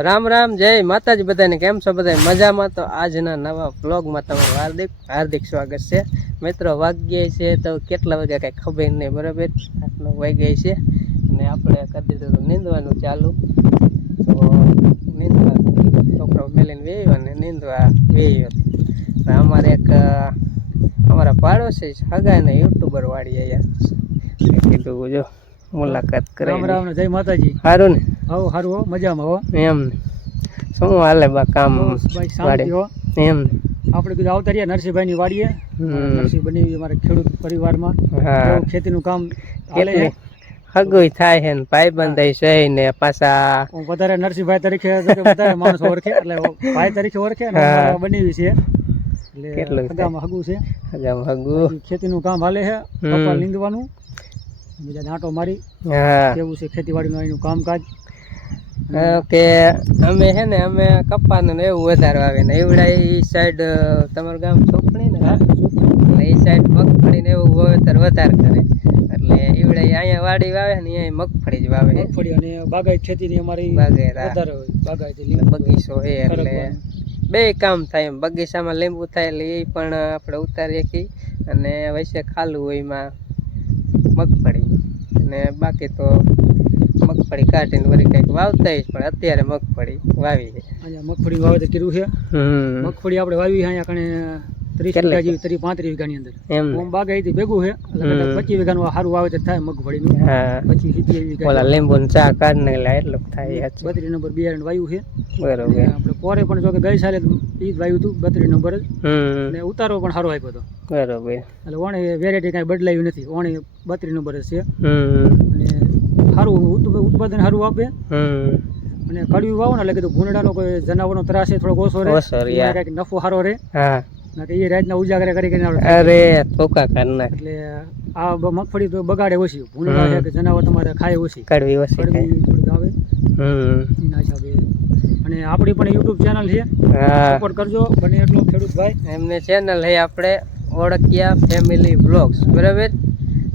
રામ રામ, જય માતાજી બધાને. કેમ છો બધા? મજામાં? તો આજના નવા વ્લોગમાં તમારું હાર્દિક હાર્દિક સ્વાગત છે. મિત્રો વાગ્યે છે તો કેટલા વાગ્યા કાંઈ ખબર નહીં, બરાબર? આટલો વાગ્યે છે અને આપણે કરી દીધું નીંદવાનું ચાલુ. તો નીંદવા છોકરાઓ મેલીને વેયો અને નીંદવા વેયો. અમારે એક અમારા પાડોશી હગાને યુટ્યુબર વાળી અહીંયા કીધું જો મુલાકાત કરે. રામ રામ, જય માતાજી. સારું ને? હવ સારું હો, મજામાં હો. એમ શું હાલે બા કામ વાડે? એમ આપણે કીધું આવતા રહ્યા નરસિંહભાઈની વાડીએ. નરસિંહ બની અમારા ખેડૂત પરિવારમાં ખેતીનું કામ હાલે છે. હગુય થાય છે ને ભાઈ બંધાઈ છે ને પાછા વધારે નરસિંહભાઈ તરીકે વધારે માણસો ઓળખે, એટલે ભાઈ તરીકે ઓળખે ને બની છે. એટલે હગામાં હગું છે, હગું ખેતીનું કામ હાલે છે. કપાસ નીંદવાનું, બીજા નાટો મારી કેવું છે ખેતીવાડીનું એનું કામકાજ. કે અમે છે ને અમે કપાને એવું વધારે વાવે ને એવડા એ સાઈડ તમારું ગામ ચોપડી ને એટલે એ સાઈડ મગફળી ને એવું વાવેતર વધારે કરે. એટલે એવડા અહીંયા વાડી વાવે ને અહીંયા મગફળી જ વાવે. મગફળી અને બાગાયત ખેતીની અમારી વધારે હોય. બાગાયત બગીચો છે એટલે બે કામ થાય. એમ બગીચામાં લીંબુ થાય એટલે એ પણ આપણે ઉતારીએ કી, અને વૈસે ખાલું હોય એમાં મગફળી. અને બાકી તો મગફળી કાઢીને વળી કંઈક વાવતા જ, પણ અત્યારે મગફળી વાવી છે. અહીંયા મગફળી વાવેતર કર્યું છે. મગફળી આપણે વાવી અહીંયા કણે 30 વીઘા જેવી, 35 વીઘાની અંદર. એમ બાગાયતી ભેગું છે એટલે 25 વીઘાનું સારું વાવેતર થાય મગફળીનું. 25-27 વીઘા ઓલા લીંબુ ચા કાઢ ને એટલું થાય. 32 નંબર બિયારણ વાવ્યું છે. બરોબર. આપણે પોરે પણ જો કે ગઈ સાલે ઈ જ વાવ્યું હતું 32 નંબર જ, અને ઉતારો પણ સારો આપ્યો હતો. બરોબર. એટલે ઓણે વેરાયટી કાંઈ બદલાયું નથી, ઓણે 32 નંબર જ છે. અને સારું ઉત્પાદન સારું આપે. અને કડવી વાવો ને એટલે કીધું ભૂંડાનો કોઈ જનાવરનો ત્રાસ થોડોક ઓછો રહે, કંઈક નફો સારો રહે. એ રાતના ઉજાગરા કરી અરે ચોકા કરના. એટલે આ મગફળી તો બગાડે ઓછી, ભૂંડા છે કે જનાવર તમારે ખાય ઓછી, કડવી ઓછી થોડીક આવે એના હિસાબે. અને આપણી પણ યુટ્યુબ ચેનલ છે, સપોર્ટ કરજો બને એટલો ખેડૂત ભાઈ. એમને ચેનલ છે આપણે ઓળખ્યા ફેમિલી વ્લોગ્સ, બરાબર?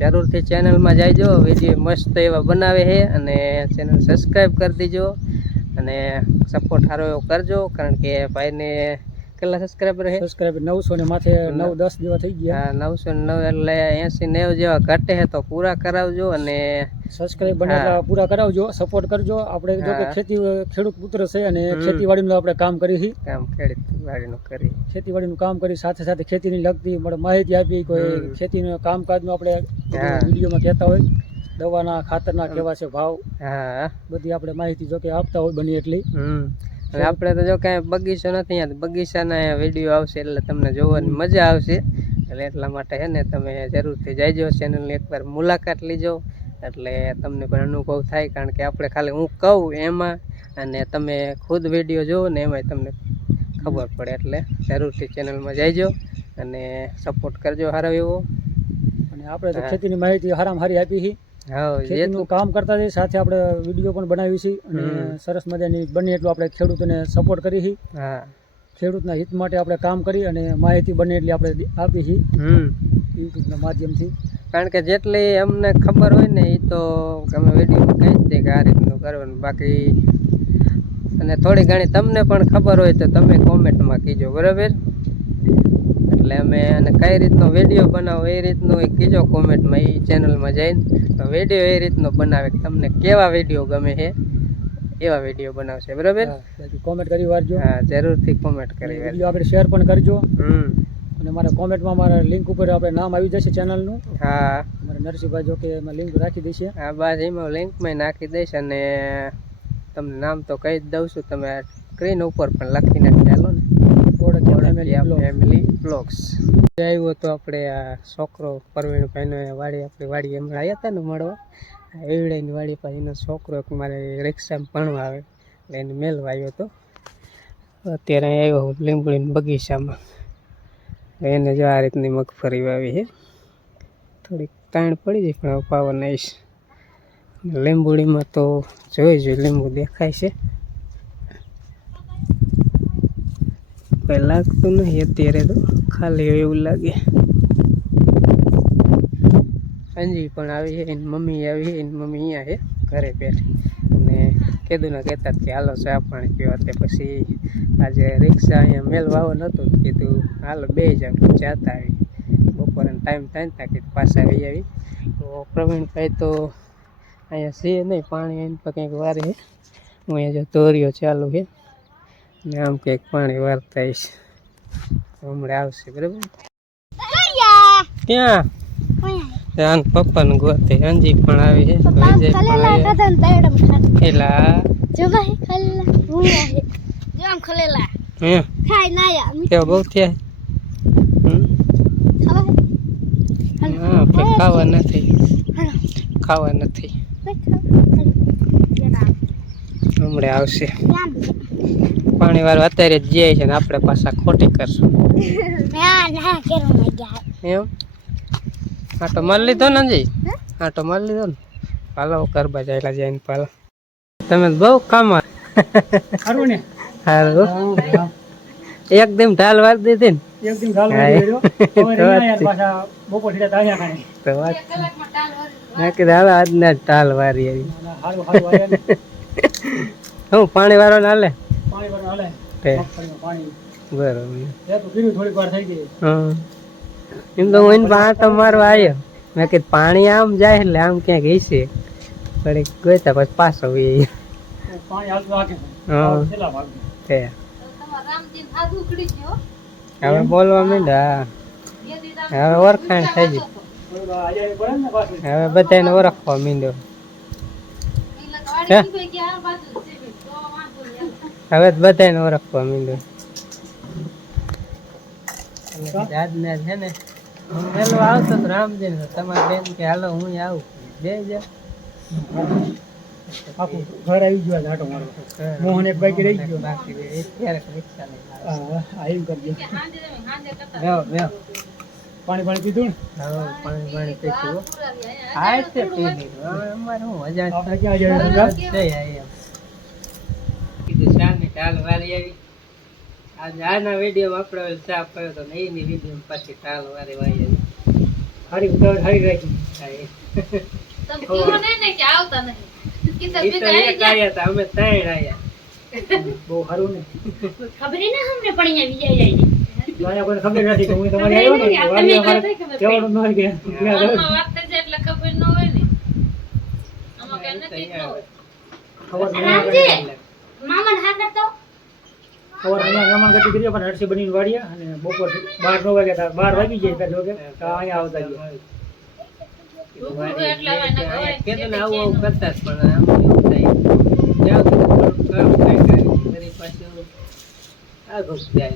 જરૂરથી ચેનલમાં જાયજો, વિડીયો મસ્ત એવા બનાવે છે અને ચેનલ સબસ્ક્રાઈબ કરી દેજો અને સપોર્ટ સારો એવો કરજો. કારણ કે ભાઈને કેટલા સબસ્ક્રાઈબર છે? સબસ્ક્રાઈબર 900 ને માથે 9-10 જેવા થઈ ગયા. 909 એટલે 80-90 જેવા ઘટે છે, તો પૂરા કરાવજો. અને સબસ્ક્રાઈબ બને એટલા પૂરા કરાવજો, સપોર્ટ કરજો. આપણે જો કે ખેડૂત પુત્ર છે અને ખેતીવાડીનું આપણે કામ કરી ખેતીવાડીનું કામ કરી સાથે સાથે ખેતીની લગતી માહિતી આપી. કોઈ ખેતીનું કામકાજનું આપણે વિડીયોમાં કહેતા હોય, દવાના ખાતરના કેવા છે ભાવ, બધી આપણે માહિતી જો કે આપતા હોય બની એટલી. અને આપણે તો જો કાંઈ બગીચો નથી, બગીચાના વિડીયો આવશે એટલે તમને જોવાની મજા આવશે. એટલે એટલા માટે છે ને તમે જરૂરથી જાયજો, ચેનલની એકવાર મુલાકાત લીજો એટલે તમને પણ અનુભવ થાય. કારણ કે આપણે ખાલી હું કહું એમાં અને તમે ખુદ વિડીયો જોવો ને એમાંય તમને ખબર પડે. એટલે જરૂરથી ચેનલમાં જાયજો અને સપોર્ટ કરજો સારો એવો. અને આપણે તો ખેતીની માહિતી હારામાં હારી આપી છે. ખેતીનું કામ કરતા જઈએ, સાથે આપણે વિડીયો પણ બનાવી છે અને સરસ મજાની બને એટલું આપણે ખેડૂતોને સપોર્ટ કરી છે. ખેડૂતના હિત માટે આપણે કામ કરી અને માહિતી બને એટલી આપણે આપી છે યુટ્યુબના માધ્યમથી. કારણ કે જેટલી અમને ખબર હોય ને એ તો અમે વિડીયોમાં કહી જ દઈએ કે આ રીતનું કરવાનું. બાકી અને થોડી ઘણી તમને પણ ખબર હોય તો તમે કોમેન્ટમાં કીજો, બરાબર? એટલે અમે અને કઈ રીતનો વિડીયો બનાવો એ રીતનું કીજો કોમેન્ટમાં. એ ચેનલમાં જઈને તો વિડીયો એ રીતનો બનાવે કે તમને કેવા વિડીયો ગમે છે એવા વિડીયો બનાવશે, બરાબર? કોમેન્ટ કરી વારજો. હા, જરૂરથી કોમેન્ટ કરી વારજો. આપણે શેર પણ કરજો. અને મારા કોમેન્ટમાં મારા લિંક ઉપર આપણે નામ આવી જશે ચેનલનું. હા, મારા નરસિંહભાઈ જો કે એમાં લિંક રાખી દઈશે. હા, બસ એમાં લિંકમાં નાખી દઈશ અને તમને નામ તો કહી જ દઉં છું. તમે સ્ક્રીન ઉપર પણ લખી નાખી ચાલો ને, ફેમિલી બ્લોગ્સ. આવ્યો તો આપણે આ છોકરો પરવીણભાઈનો વાડી, આપણી વાડી એમ આવ્યા હતા ને મળવા, એવડાની વાડી પાસે એનો છોકરો એક મારે રિક્ષામાં ભણવા આવે એટલે એને મેળવા આવ્યો હતો. અત્યારે આવ્યો લીંબડીના બગીચામાં. એને જો આ રીતની મગફળી વાવી છે. થોડીક તાણ પડી જાય પણ પાવા નાઈશ. લીંબુડીમાં તો જોઈ લીંબુ દેખાય છે, કંઈ લાગતું નહીં અત્યારે તો, ખાલી એવું લાગે. અંજી પણ આવી છે, એની મમ્મી આવી છે, એની મમ્મી અહીંયા છે ઘરે બેઠી. અને કીધું કહેતા કે હાલો ચા પાણી પીવા. તે પછી આજે રિક્ષા અહીંયા મેલવાવો નહોતું, કીધું હાલો બે જાવ જાતા આવી. બપોરનો ટાઈમ થાય ને ત્યાં કીધું પાછા આવી આવી. તો પ્રવીણભાઈ તો અહીંયા છે નહીં, પાણી એમ પર કંઈક વારે છે. હું અહીંયા જો દોરીઓ ચાલુ છે ને આમ કંઈક પાણી વારતા છે. હમણાં આવશે બરાબર. ક્યાં આન પપ્પાનું ગોતે અંજી પણ આવી છે, વિજય પણ આવી. એલા હે કેવા બહુ થયા. હા પણ ખાવા નથી હમણાં આવશે. પાણી વાળું અત્યારે જ જાય છે ને આપણે પાછા ખોટી કરશું એમ. આટો મારી લીધો ને જી, આટો મારી લીધો ને. પાલો કરવા જાયેલા જાય ને પાલો. તમે બહુ કામ સારું એકદમ ઢાલ વાર દીધી ને આજના ઢાલ વારી આવી. હું પાણી વાળો ને હાલે બરોબર. એમ તો હું આટો મારવા આવ્યો, મેં કીધું પાણી આમ જાય એટલે આમ ક્યાંક હશે, પણ ગોતા પછી પાછો હવે બોલવા માંડ્યા. હવે ઓળખાણ થઈ ગઈ, હવે બધાને ઓળખવા માંડ્યો. હવે બધાને ઓળખવા માંડ્યો. આજના છે ને હું મેલો આવતો તો રામજી ને તમારી બેન કે હાલો હું આવું બે જા. આખું ઘર આવી ગયો આટો મારો. મોહન એક બાકી રહી ગયો, બાકી અત્યારે રિક્ષા લઈ આવ્યું કરજો. પાણી પીધું ને? હા પાણી પીધું. હા તે પીધું. અમારે હું હજાર કીધું શા ને ટાલ વારી આવી. આજે આના વિડીયોમાં આપણે ચા પડ્યો તો એની વિડીયો પછી ટાલ વારી વારી આવી. હારી ઉતાવળ હારી રાખી. અમે ત્રણ આવ્યા. બહુ સારું ને. ખબર ના અમને પણ અહીંયા વિજય જાય કોઈ ખબર નથી કે હું તમારી આવ્યો ને વાલી અમારે કેવાનું ન હોય કે આમાં વાત છે એટલે ખબર ન હોય ને. આમાં કે નથી ખબર. રામજી મામન હા કરતો ખબર અહીંયા મહેમાન ગતિ કરીએ પણ હરસી બનીને વાળ્યા અને બપોર 12 વાગ્યા 12 વાગી જાય ત્યાં જોકે અહીંયા આવતા ગયા. કેતું આવું આવું કરતા પણ આમ એવું થાય જાવ તો થોડુંક કામ થાય કરી પાછું આગળ જાય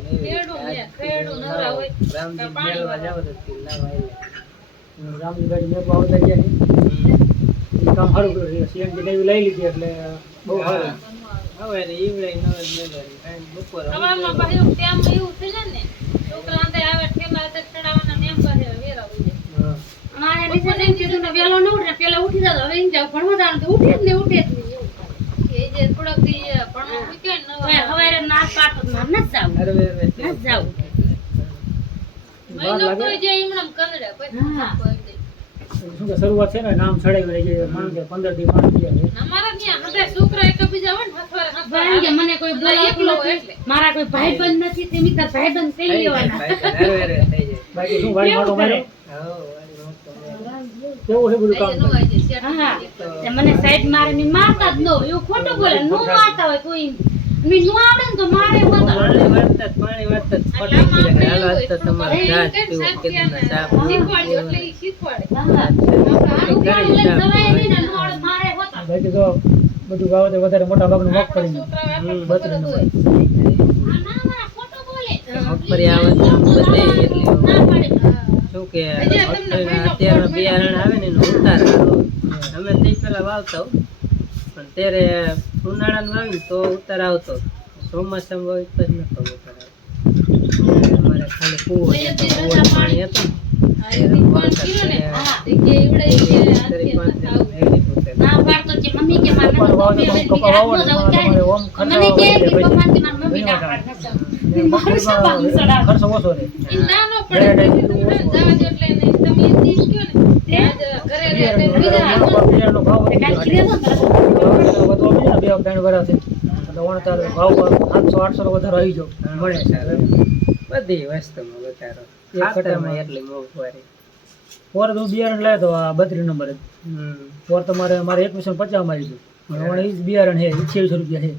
રામજી મેળવા જાવ તો રામજી ગાડી મેળવા આવતા ગયા એ કામ સારું કર્યું. સીએનજી નવી લઈ લીધી એટલે બહુ સારું. હવે ઈવડે નવે મેળવાની કાંઈ બપોર સવારમાં પાછું ટાઈમ એવું થઈ જાય ને છોકરા અંદર આવે ઠેલા તે ચડાવવાના નેમ પાસે વેરા હોય જાય. અમારે નીચે નહીં કીધું ને વેલો ન ઉઠે પેલા ઉઠી જતો. હવે ઇન જાવ ભણવા દાન તો ઉઠે જ ને એવું કે જે થોડક દી ભણવા મૂકે ને હવારે નાસ પાટો માર ન જાવ ન જાવ મહિનો કોઈ જે ઈમણમ કંદડે પછી શું કે શરૂઆત છે ને નામ ચડાવી રહી છે માન કે 15 થી 5 ગયા અમારા ત્યાં હવે છોકરા એક બીજા હોય ને હથવારે કે મને કોઈ એકલો એટલે મારા કોઈ ભાઈબંધ નથી તે મિત્ર ભાઈબંધ થઈ લેવાના થઈ જાય. બાકી શું વાળી માટો મારે કેવું છે બધું કામ. હા તે મને સાઈડ મારે ની મારતા જ ન હોય એવું ખોટું બોલે નો મારતા હોય કોઈ મી નો આવડે ને તો મારે હોતા પાણી વાળતા ફોટી ગઈ. હાલો આજ તો તમારે ચા પીવું કીધું ને ચા શીખવાડ્યો એટલે ઈ શીખવાડે. હા મારે હોતા બાકી તો બધું ગાવતે વધારે મોટા ભાગનું મગફળી મગફળી આવે તો બધે એટલી શું કે અત્યારે બિયારણ આવે ને એનો ઉતાર અમે તે પેલા વાવતા પણ ત્યારે ઉનાળામાં વાવી તો ઉતાર આવતો, ચોમાસામાં વાવી પછી નતો ઉતાર આવતો. અમારે ખાલી કૂવો પાણી હતું ખર્ચો ઓછો રહે. ઘરે બિયારણનો ભાવ વધી ગયો છે. વધવા મળ્યો ને 2-3 વર્ષથી એટલે ઓણતાર ભાવ 700-800 વધારો આવી ગયો મળે છે બધી વસ્તુમાં વધારો ખાતરમાં એટલી મોંઘવારી પોર તો બિયારણ લાવ્યો તો આ 32 નંબર જ પોર તમારે મારે 2150 માં આવી ગયું હવે એ જ બિયારણ છે 2600 રૂપિયા છે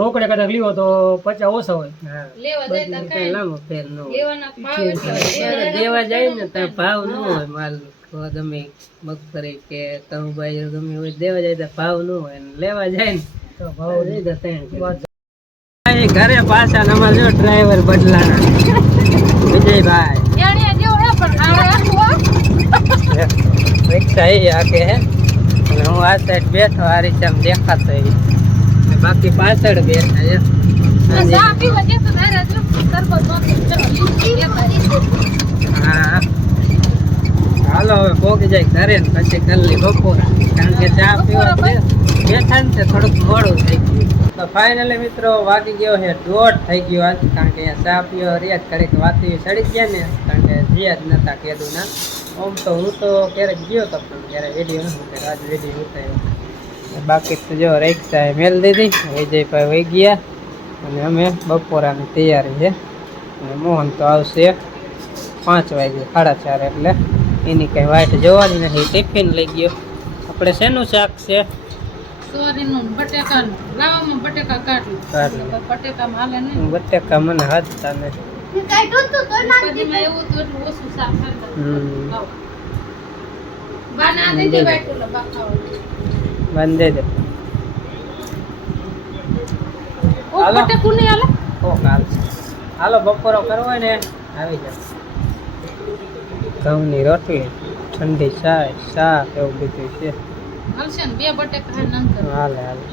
રોકડે કદાચ લીધો તો 50 ઓછા હોય લેવા જાય તો કઈ લાંબો ફેર ન હોય લેવાના ભાવ એટલે દેવા જાય ને તો ભાવ ન હોય માલ ગમે મગફળી કે તંબાઈ ગમે હોય દેવા જાય તો ભાવ ન હોય ને લેવા જાય ને તો ભાવ લઈ દે ઘરે પાછા અમારે જો ડ્રાઈવર બદલાના વિજયભાઈ યાણી જેવો હે પણ આ રિક્ષા એ આકે હે અને હું આ સાઈડ બેઠો આ રીતે આમ દેખાતો એ ને બાકી પાછળ બેઠા છે સા પીવા જે તો ધારે જો સરબત હા હાલો હવે પોગી જાય ઘરે ને પછી ગલ્લી બપોરા કારણ કે ચા પીવા બેઠા ને તે થોડુંક મોડું થઈ ગયું તો ફાઇનલી મિત્રો વાગી ગયો છે 1:30 થઈ ગયો આજ કારણ કે અહીંયા ચા પીવા રહ્યા ઘડીક વાતી સડી ગયા ને કારણ કે જ્યાં જ નતા કીધું ના આમ તો હું તો ક્યારેક ગયો તો પણ ક્યારે વિડીયો નથી ઉતાર્યો આજ વિડીયો ઉતાર્યો બાકી તો જો રિક્ષા મેલ દીધી વિજયભાઈ વહી ગયા અને અમે બપોરાની તૈયારી છે અને મોહન તો આવશે 5 વાગે 4:30 એટલે એની કઈ વાઈટ જોવાની નથી ટિફિન લઈ ગયો આપણે શેનું શાક છે સોરીનું બટેકાનું લાવામાં બટેકા કાઢી બટેકા હાલે નહીં બટેકા મને હાથતા નથી કદીમાં એવું તો એટલું ઓછું શાક ખાતા બાના દે દે બેઠું બાખાવા બંધ દે ઓ બટેકું નહીં હાલે ઓ કાલ હાલો બપોરો કરવો હોય ને આવી જાવ ઘઉંની રોટલી ઠંડી ચાય શાક એવું બધું છે હાલશે ને 2 બટેકા હાલ નંતર હાલે હાલે